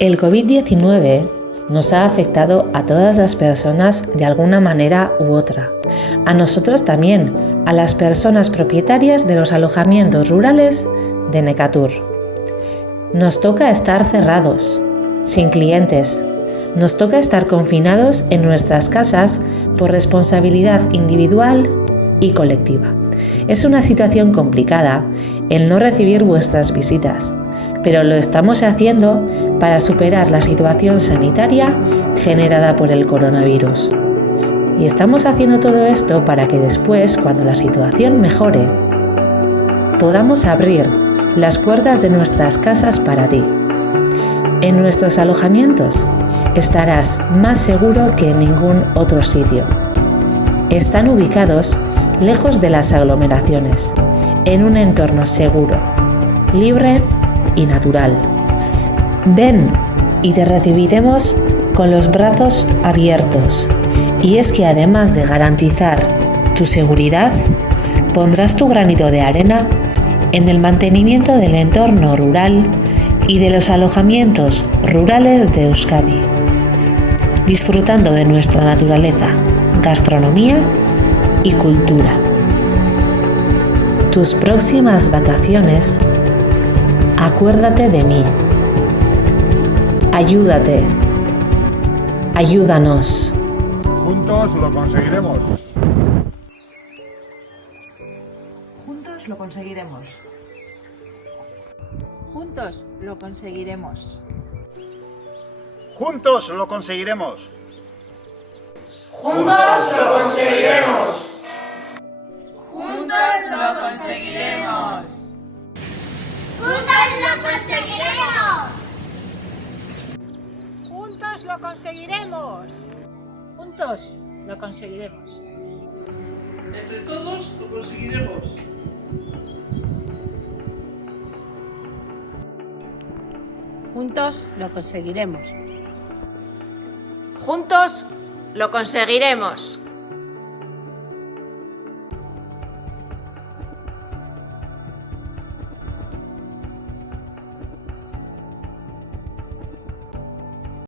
El COVID-19 nos ha afectado a todas las personas de alguna manera u otra. A nosotros también, a las personas propietarias de los alojamientos rurales de Necatur. Nos toca estar cerrados, sin clientes. Nos toca estar confinados en nuestras casas por responsabilidad individual y colectiva. Es una situación complicada el no recibir vuestras visitas, pero lo estamos haciendo para superar la situación sanitaria generada por el coronavirus. Y estamos haciendo todo esto para que después, cuando la situación mejore, podamos abrir las puertas de nuestras casas para ti. En nuestros alojamientos estarás más seguro que en ningún otro sitio. Están ubicados lejos de las aglomeraciones, en un entorno seguro, libre y natural. Ven y te recibiremos con los brazos abiertos. Y es que además de garantizar tu seguridad, pondrás tu granito de arena en el mantenimiento del entorno rural y de los alojamientos rurales de Euskadi, disfrutando de nuestra naturaleza, gastronomía y cultura. Tus próximas vacaciones, acuérdate de mí. Ayúdate. Ayúdanos. Juntos lo conseguiremos. Juntos lo conseguiremos. Juntos lo conseguiremos. Juntos lo conseguiremos. Juntos lo conseguiremos. Juntos lo conseguiremos. ¡Juntos lo conseguiremos! ¡Juntos lo conseguiremos! Juntos lo conseguiremos. Entre todos lo conseguiremos. Juntos lo conseguiremos. Juntos lo conseguiremos.